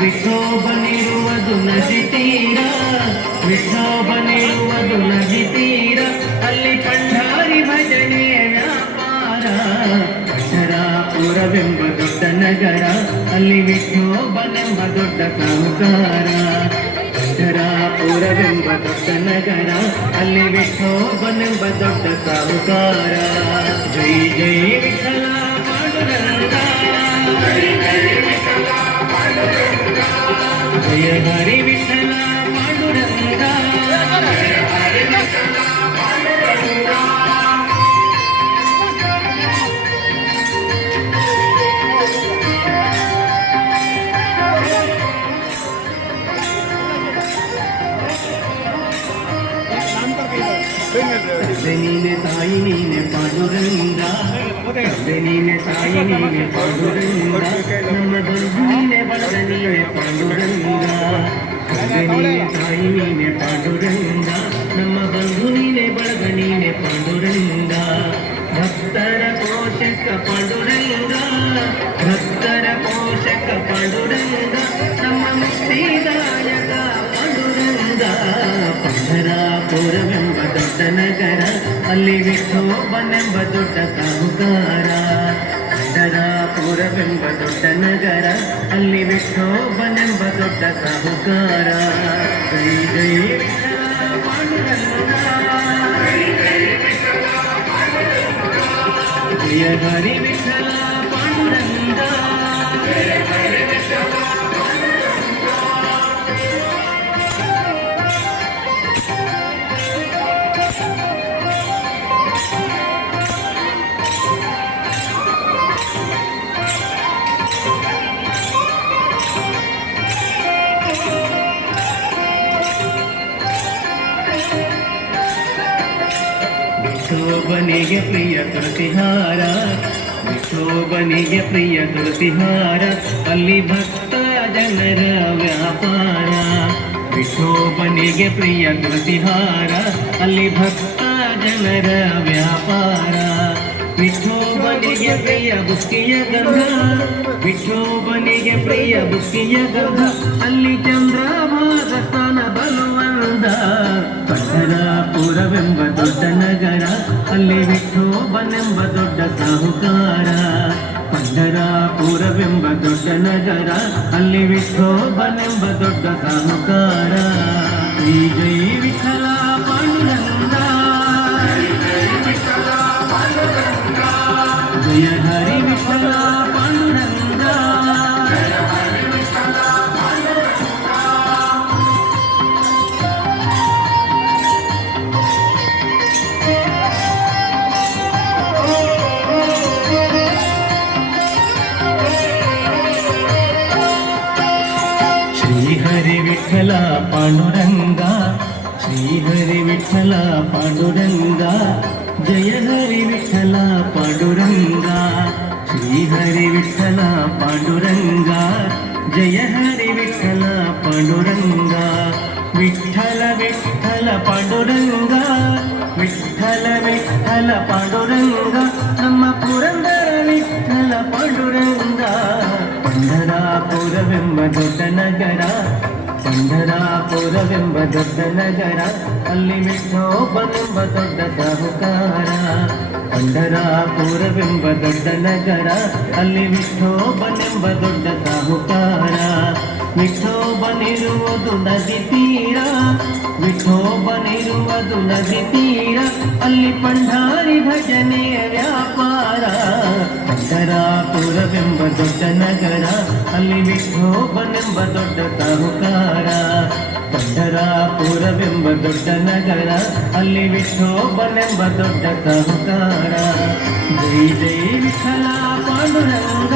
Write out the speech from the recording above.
ವಿಠೋಬನಿರುವುದು ನದಿ ತೀರ, ವಿಠೋಬನಿರುವುದು ನದಿ ತೀರ, ಅಲ್ಲಿ ಪಂಡಾರಿ ಭಜನೆಯ ವ್ಯಾಪಾರ. ಪಂಢರಾಪುರವೆಂಬ ದೊಡ್ಡ ನಗರ, ಅಲ್ಲಿ ವಿಠೋಬನೆಂಬ ದೊಡ್ಡ ಸಾಹುಕಾರ. ಪಂಢರಾಪುರವೆಂಬ ದೊಡ್ಡ ನಗರ, ಅಲ್ಲಿ ವಿಠೋಬನೆಂಬ ದೊಡ್ಡ ಸಾಹುಕಾರ. ಜೈ ಜೈ ವಿಠಲ ಪಾಂಡುರಂಗ, ಜಯ ಹರಿ ವಿಠಲ ಪಾಂಡುರಂಗ. ನೀನೆ ತಾಯಿ ನೀನೆ ಪಾಂಡುರಂಗ, ನೀನೆ ತಾಯಿ ನೀನೆ ಪಾಂಡುರಂಗ, ನಮ್ಮ ಬಂಧು ನೀನೆ ಬಳಗ ನೀನೆ ಪಾಂಡುರಂಗ. ನೀನೆ ತಾಯಿ ನೀನೆ ಪಾಂಡುರಂಗ, ನಮ್ಮ ಬಂಧು ನೀನೆ ಬಳಗ ನೀನೆ ಪಾಂಡುರಂಗ. ಭಕ್ತರ ಪೋಷಕ ಪಾಂಡುರಂಗ, ಭಕ್ತರ ಪೋಷಕ ಪಾಂಡುರಂಗ, ನಮ್ಮ ಮುಕ್ತಿದಾಯಕ ಪಾಂಡುರಂಗ. ಪಂಢರಾಪುರವೆಂಬ ದೊಡ್ಡ ನಗರ, ಅಲ್ಲಿ ವಿಠೋಬನೆಂಬ ದೊಡ್ಡ ಸಾಹುಕಾರ. ಪಂಢರಾಪುರವೆಂಬ ದೊಡ್ಡ ನಗರ, ಅಲ್ಲಿ ವಿಠೋಬನೆಂಬ ದೊಡ್ಡ ಸಾಹುಕಾರ. ಜೈ ಜೈ ವಿಠಲ ಪಾಂಡುರಂಗ, ಜಯ ಹರಿ ವಿಠಲ ಪಾಂಡುರಂಗ. ವಿಠೋಬನಿಗೆ ಪ್ರಿಯ ತುಳಸಿಹಾರ, ವಿಠೋಬನಿಗೆ ಪ್ರಿಯ ತುಳಸಿಹಾರ, ಅಲ್ಲಿ ಭಕ್ತ ಜನರ ವ್ಯಾಪಾರ. ವಿಠೋಬನಿಗೆ ಪ್ರಿಯ ತುಳಸಿಹಾರ, ಅಲ್ಲಿ ಭಕ್ತ ಜನರ ವ್ಯಾಪಾರ. ವಿಠೋಬನಿಗೆ ಪ್ರಿಯ ಬುಕ್ಕಿಯ ಗಂಧ, ವಿಠೋಬನಿಗೆ ಪ್ರಿಯ ಬುಕ್ಕಿಯ ಗಂಧ, ಅಲ್ಲಿ ಚಂದ್ರಭಾಗ ಸ್ಥಾನ ಬಲುವಂದ. ಪಂಢರಾಪುರವೆಂಬ ದೊಡ್ಡ ನಗರ, ಅಲ್ಲಿ ವಿಠೋಬನೆಂಬ ದೊಡ್ಡ ಸಾಹುಕಾರ. ಪಂಢರಾಪುರವೆಂಬ ದೊಡ್ಡ ನಗರ, ಅಲ್ಲಿ ವಿಠೋಬನೆಂಬ ದೊಡ್ಡ ಸಾಹುಕಾರ. ಜೈ ಜೈ ವಿಠಲ ಪಾಂಡುರಂಗ, ಜಯ ಹರಿ ವಿಠಲ ಪಾಂಡುರಂಗ. ಶ್ರೀಹರಿ ವಿಠಲ ಪಾಂಡುರಂಗ, ಶ್ರೀಹರಿ ವಿಠಲ ಪಾಂಡುರಂಗ, ಜಯ ಹರಿ ವಿಠಲ ಪಾಂಡುರಂಗ. ಶ್ರೀಹರಿ ವಿಠಲ ಪಾಂಡುರಂಗ, ಜಯ ಹರಿ ವಿಠಲ ಪಾಂಡುರಂಗ. ವಿಠಲ ವಿಠಲ ಪಾಂಡುರಂಗ, ವಿಠಲ ವಿಠಲ ಪಾಂಡುರಂಗ, ನಮ್ಮ ಪುರಂದರ ವಿಠಲ ಪಾಂಡುರಂಗ. ಪಂಢರಾಪುರವೆಂಬ ದೊಡ್ಡ ನಗರ, ಪಂಢರಾಪುರವೆಂಬ ದೊಡ್ಡ ನಗರ, ಅಲ್ಲಿ ವಿಠೋಬನೆಂಬ ದೊಡ್ಡ ಸಾಹುಕಾರ. ಪಂಢರಾಪುರವೆಂಬ ದೊಡ್ಡ ನಗರ, ಅಲ್ಲಿ ವಿಠೋಬನೆಂಬ ದೊಡ್ಡ ಸಾಹುಕಾರ. ವಿಠೋಬನಿರುವುದು ನದಿ ತೀರ, ವಿಠೋಬನಿರುವುದು ನದಿ ತೀರ, ಅಲ್ಲಿ ಪಂಡಾರಿ ಭಜನೆಯ ವ್ಯಾಪಾರ. ಪಂಢರಾಪುರವೆಂಬ ದೊಡ್ಡ ನಗರ, ಅಲ್ಲಿ ವಿಠೋಬನೆಂಬ ದೊಡ್ಡ ಸಾಹುಕಾರ. ಪಂಢರಾಪುರವೆಂಬ ದೊಡ್ಡ ನಗರ, ಅಲ್ಲಿ ವಿಠೋಬನೆಂಬ ದೊಡ್ಡ ಸಾಹುಕಾರ. ಜೈ ಜೈ ವಿಠಲ ಪಾಂಡುರಂಗ,